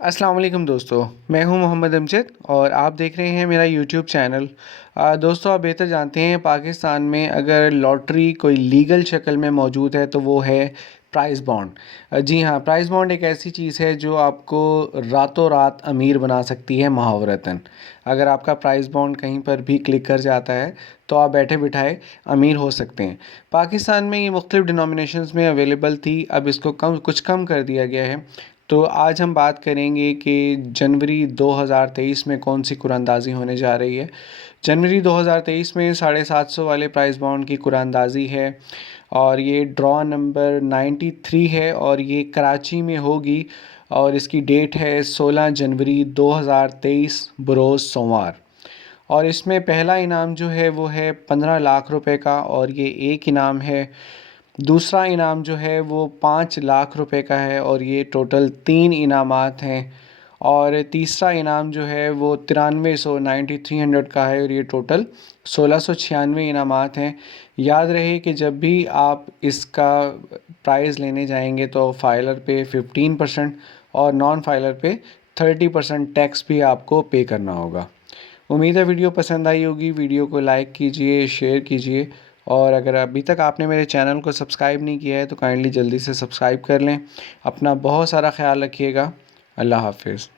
अस्सलाम वालेकुम दोस्तों, मैं हूं मोहम्मद अमजद और आप देख रहे हैं मेरा यूट्यूब चैनल। दोस्तों, आप बेहतर जानते हैं पाकिस्तान में अगर लॉटरी कोई लीगल शक्ल में मौजूद है तो वो है प्राइज़ बॉन्ड। जी हाँ, प्राइज़ बॉन्ड एक ऐसी चीज़ है जो आपको रातों रात अमीर बना सकती है मुहावरतन। अगर आपका प्राइज़ बॉन्ड कहीं पर भी क्लिक कर जाता है तो आप बैठे बिठाए अमीर हो सकते हैं। पाकिस्तान में ये मुख्तलिफ़ डिनोमिनेशंस में अवेलेबल थी, अब इसको कुछ कम कर दिया गया है। तो आज हम बात करेंगे कि जनवरी 2023 में कौन सी कुरानंदाज़ी होने जा रही है। जनवरी 2023 में 750 वाले प्राइस बॉन्ड की कुरानंदाज़ी है और ये ड्रॉ नंबर 93 है और ये कराची में होगी और इसकी डेट है 16 जनवरी 2023 बरोज़ सोमवार। और इसमें पहला इनाम जो है वो है 15 लाख रुपए का और ये एक इनाम है। दूसरा इनाम जो है वो 5 लाख रुपए का है और ये टोटल 3 इनामात हैं। और तीसरा इनाम जो है वो 9300 का है और ये टोटल 1696 इनामात हैं। याद रहे कि जब भी आप इसका प्राइज़ लेने जाएंगे तो फाइलर पे 15% और नॉन फाइलर पे 30% टैक्स भी आपको पे करना होगा। उम्मीद है वीडियो पसंद आई होगी। वीडियो को लाइक कीजिए, शेयर कीजिए और अगर अभी तक आपने मेरे चैनल को सब्सक्राइब नहीं किया है तो काइंडली जल्दी से सब्सक्राइब कर लें। अपना बहुत सारा ख्याल रखिएगा। अल्लाह हाफ़िज़।